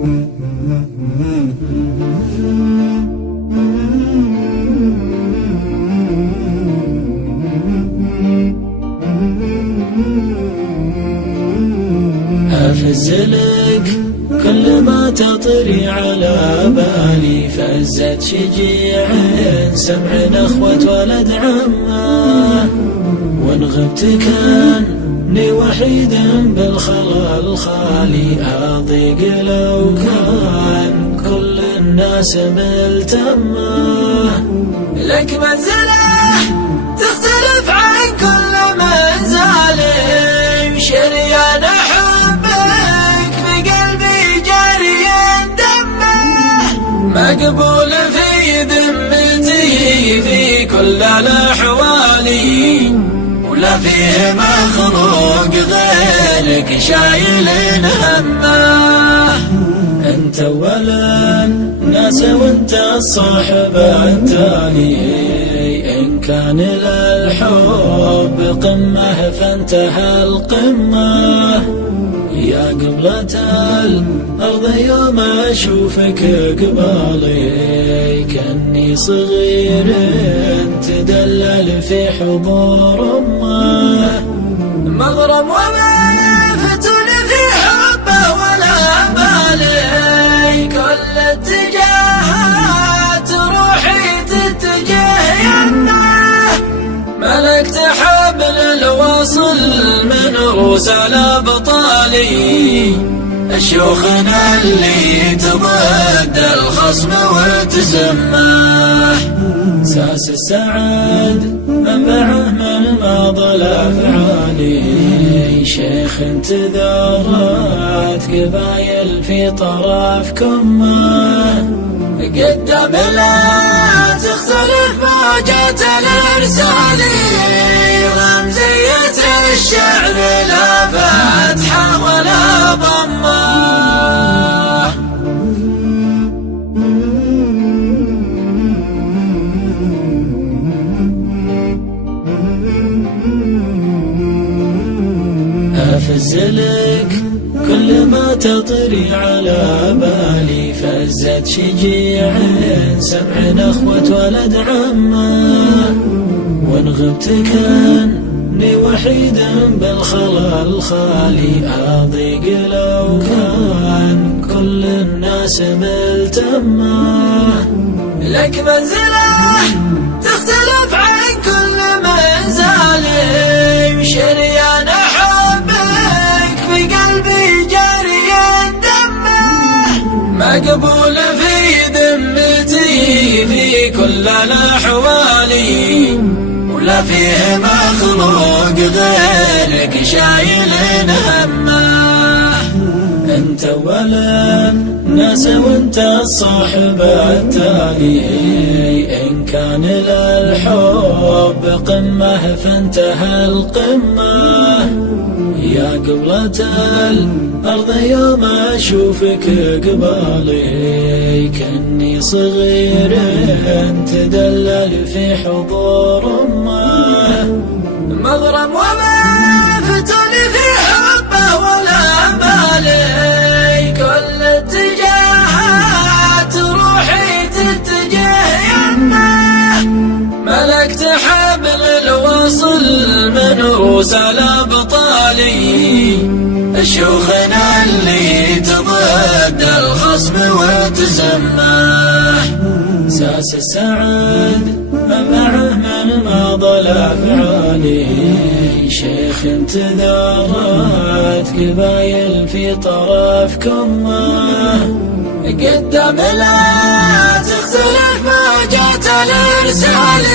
أفزلك كل ما تطري على بالي، فزت شجيع سمع أخوة ولد عمه، وإن غبت كاني وحيد بالخلا الخالي، أضيق لو كان كل الناس ملتمه. لك منزله تختلف عن كل منزله، شريان حبك بقلبي جاري دمه، مقبول في ذمتي في كل الأحوال، ولا فيه مخلوق غيرك شايل همه. انت ولا الناس وانت الصاحب التالي، ان كان للحب قمه فانتهى القمه، يا قبلة الأرض يوم أشوفك قبالي، كأني صغير تدلل في حضور أمه، مغرم وما فتن في حبه ولا بالي، كل اتجاهات روحي تتجه يمه، ملكت حبل الوصل من رؤوس الأبطال، شيوخنا اللي تضد الخصم وتسمه، ساس السعد منبعه من ماضى الأفعال، شيخ تذارت قبايل في طرف كمه، قدام لا تختلف موجات الإرسال، رمزية الشعر لا فتحة ولا ضمه. أفزلك كل ما تطري على بالي، فزت شجيع سمع أخوة ولد عمه، وإن غبت كاني وحيد بالخلا الخالي، أضيق لو كان كل الناس ملتمه. لك منزله تختلف عن كل منزله، شريان حبك بقلبي جاري دمه، مقبول في ذمتي في كل الأحوال، ولا فيه مخلوق غيرك شايل همه. انت ولا الناس وانت الصاحب التالي، ان كان للحب قمه فانتهى القمه، يا قبلة الأرض يوم أشوفك قبالي، كأني صغير تدلل في حضور أمه، مغرم وما فتن في حبه ولا بالي، كل اتجاهات روحي تتجه يمه، ملكت حبل الوصل من رؤوس الأبطال، شيوخنا اللي تضد الخصم وتسمه، ساس السعد منبعه من ماضى الأفعال، شيخ تذارت قبايل في طرف كمه، قدام لا تختلف موجات الإرسال،